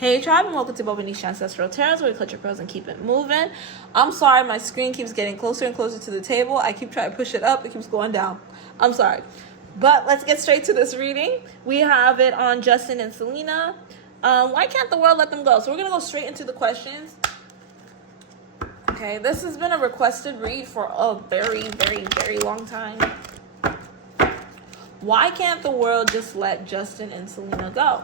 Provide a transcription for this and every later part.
Hey tribe, and welcome to Bobo-Nesha Ancestral Tarot, where we cut your pearls and keep it moving. I'm sorry, my screen keeps getting closer and closer to the table. I keep trying to push it up, it keeps going down. I'm sorry. But let's get straight to this reading. We have it on Justin and Selena. Why can't the world let them go? So we're going to go straight into the questions. Okay, this has been a requested read for a very, very, very long time. Why can't the world just let Justin and Selena go?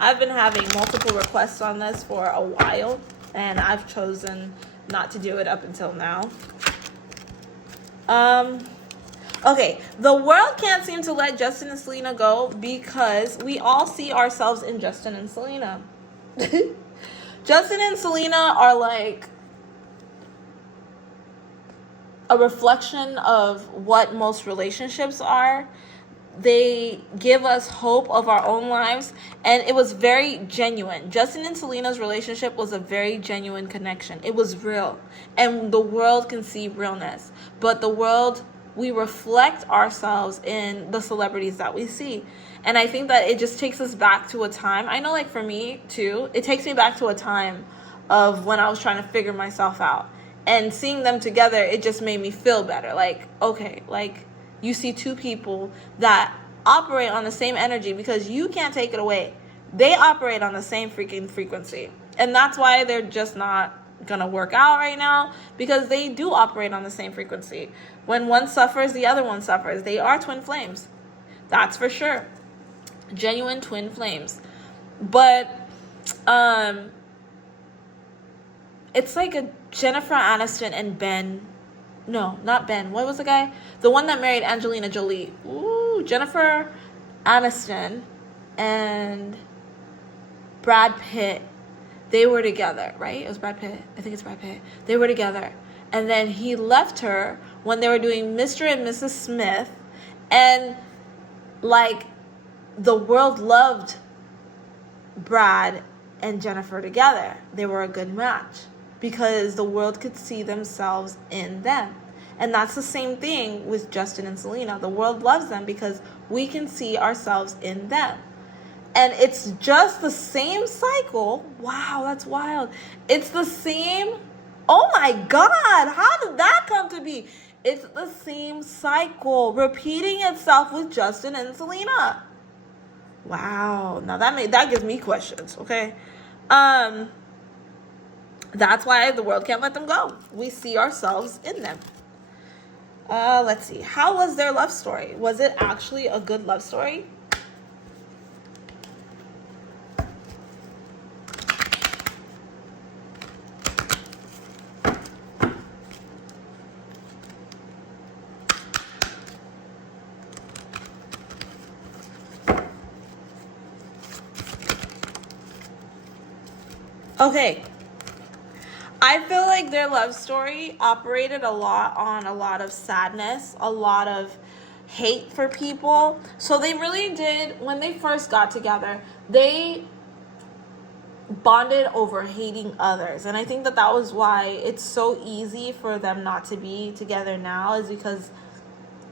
I've been having multiple requests on this for a while, and I've chosen not to do it up until now. Okay, the world can't seem to let Justin and Selena go because we all see ourselves in Justin and Selena. Justin and Selena are like a reflection of what most relationships are. They give us hope of our own lives, and it was very genuine. Justin and Selena's relationship was a very genuine connection. It was real, and the world can see realness, but the world, we reflect ourselves in the celebrities that we see. And I think that it just takes us back to a time. I know, like, for me too, it takes me back to a time of when I was trying to figure myself out, and seeing them together, it just made me feel better. Like, okay, like, you see two people that operate on the same energy because you can't take it away. They operate on the same freaking frequency. And that's why they're just not going to work out right now, because they do operate on the same frequency. When one suffers, the other one suffers. They are twin flames. That's for sure. Genuine twin flames. But it's like a Jennifer Aniston and Ben. No, not Ben. What was the guy? The one that married Angelina Jolie. Ooh, Jennifer Aniston and Brad Pitt. They were together, right? It was Brad Pitt. I think it's Brad Pitt. They were together. And then he left her when they were doing Mr. and Mrs. Smith. And, like, the world loved Brad and Jennifer together. They were a good match, because the world could see themselves in them. And that's the same thing with Justin and Selena. The world loves them because we can see ourselves in them. And it's just the same cycle. Wow, that's wild. It's the same. Oh my God, how did that come to be? It's the same cycle repeating itself with Justin and Selena. Wow, now that gives me questions, okay? That's why the world can't let them go. We see ourselves in them. Let's see. How was their love story? Was it actually a good love story? Okay. I feel like their love story operated a lot on a lot of sadness, a lot of hate for people. So they really did, when they first got together, they bonded over hating others. And I think that was why it's so easy for them not to be together now, is because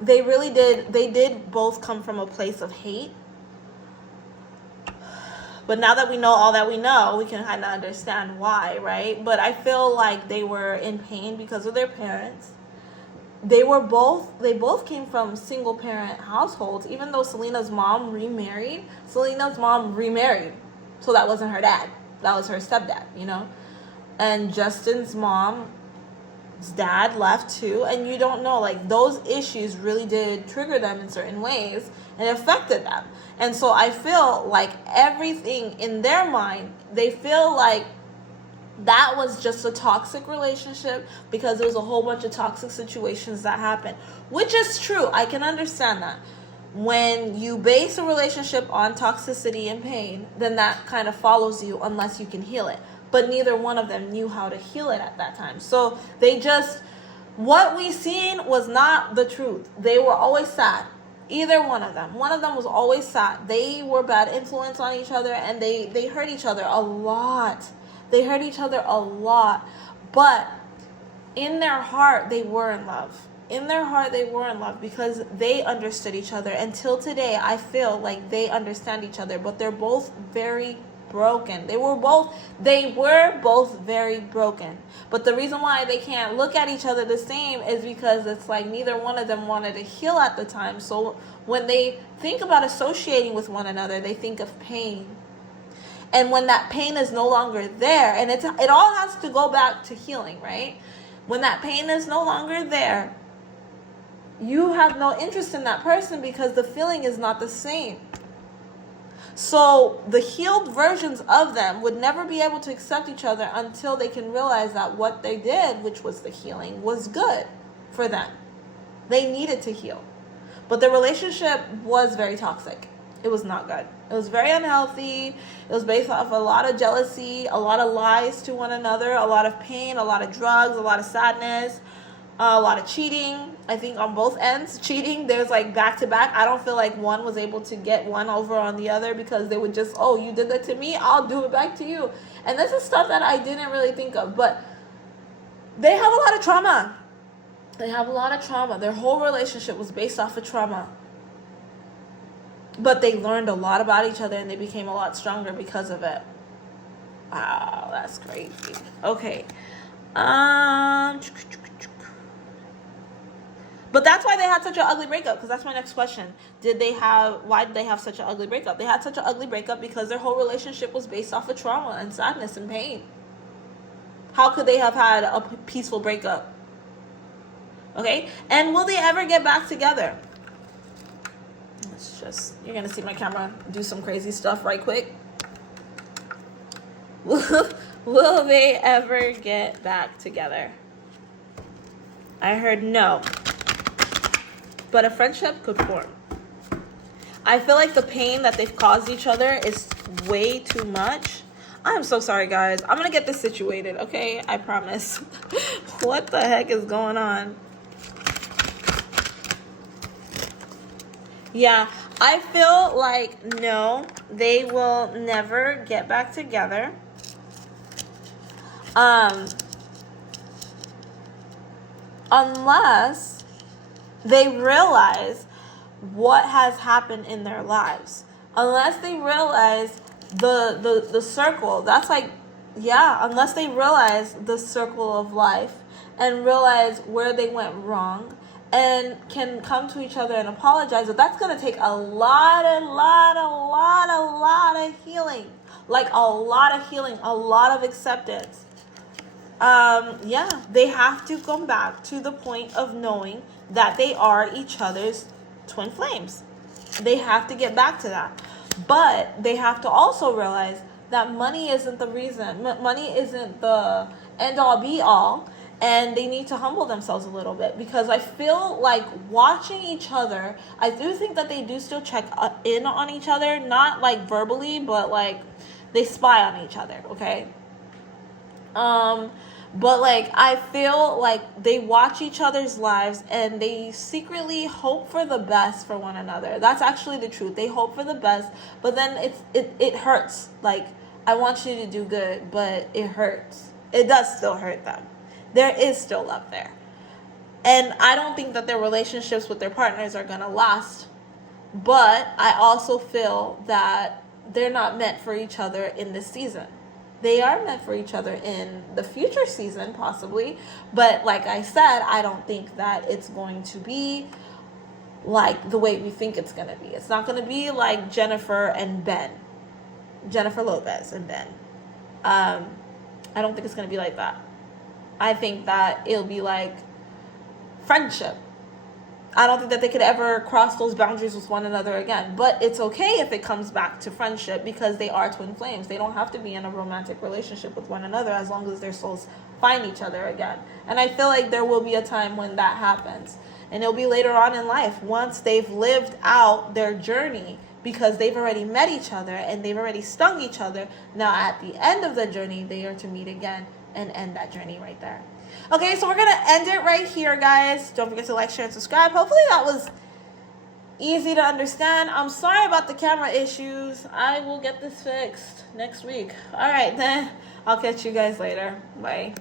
they did both come from a place of hate. But now that we know all that we know, we can kind of understand why, right? But I feel like they were in pain because of their parents. They both came from single parent households. Even though Selena's mom remarried. So that wasn't her dad. That was her stepdad, you know? And Justin's mom's dad left too. And you don't know, like, those issues really did trigger them in certain ways and affected them. And so I feel like everything in their mind, they feel like that was just a toxic relationship because there was a whole bunch of toxic situations that happened, which is true. I can understand that. When you base a relationship on toxicity and pain, then that kind of follows you unless you can heal it. But neither one of them knew how to heal it at that time. So what we seen was not the truth. They were always sad. Either one of them. One of them was always sad. They were bad influence on each other, and they hurt each other a lot. But in their heart, they were in love. Because they understood each other. Until today, I feel like they understand each other. But they're both very broken. They were both very broken. But the reason why they can't look at each other the same is because it's like neither one of them wanted to heal at the time. So when they think about associating with one another, they think of pain. And when that pain is no longer there, and it all has to go back to healing, right? When that pain is no longer there, you have no interest in that person because the feeling is not the same. So the healed versions of them would never be able to accept each other until they can realize that what they did, which was the healing, was good for them. They needed to heal. But the relationship was very toxic. It was not good. It was very unhealthy. It was based off a lot of jealousy, a lot of lies to one another, a lot of pain, a lot of drugs, a lot of sadness, a lot of cheating. I think on both ends, cheating. There's like back to back. I don't feel like one was able to get one over on the other because they would just, oh, you did that to me, I'll do it back to you. And this is stuff that I didn't really think of. But they have a lot of trauma. They have a lot of trauma. Their whole relationship was based off of trauma. But they learned a lot about each other and they became a lot stronger because of it. Wow, that's crazy. Okay. But that's why they had such an ugly breakup, because that's my next question. Why did they have such an ugly breakup? They had such an ugly breakup because their whole relationship was based off of trauma and sadness and pain. How could they have had a peaceful breakup? Okay? And will they ever get back together? You're going to see my camera do some crazy stuff right quick. Will they ever get back together? I heard no. But a friendship could form. I feel like the pain that they've caused each other is way too much. I'm so sorry, guys. I'm going to get this situated, okay? I promise. What the heck is going on? Yeah, I feel like no, they will never get back together. Unless they realize what has happened in their lives. Unless they realize the circle. That's like, yeah, unless they realize the circle of life and realize where they went wrong and can come to each other and apologize. But that's going to take a lot of healing. Like a lot of healing, a lot of acceptance. Yeah, they have to come back to the point of knowing that they are each other's twin flames. They have to get back to that. But they have to also realize that money isn't the reason. Money isn't the end-all be-all. And they need to humble themselves a little bit, because I feel like watching each other, I do think that they do still check in on each other, not like verbally, but like they spy on each other, okay? But like I feel like they watch each other's lives and they secretly hope for the best for one another. That's actually the truth. They hope for the best, but then it hurts. Like, I want you to do good, but it hurts. It does still hurt them. There is still love there. And I don't think that their relationships with their partners are going to last. But I also feel that they're not meant for each other in this season. They are meant for each other in the future season, possibly. But like I said, I don't think that it's going to be like the way we think it's going to be. It's not going to be like Jennifer Lopez and Ben. I don't think it's going to be like that. I think that it'll be like friendship. I don't think that they could ever cross those boundaries with one another again. But it's okay if it comes back to friendship, because they are twin flames. They don't have to be in a romantic relationship with one another as long as their souls find each other again. And I feel like there will be a time when that happens. And it'll be later on in life, once they've lived out their journey, because they've already met each other and they've already stung each other. Now at the end of the journey, they are to meet again and end that journey right there. Okay, so we're going to end it right here, guys. Don't forget to like, share, and subscribe. Hopefully that was easy to understand. I'm sorry about the camera issues. I will get this fixed next week. All right, then. I'll catch you guys later. Bye.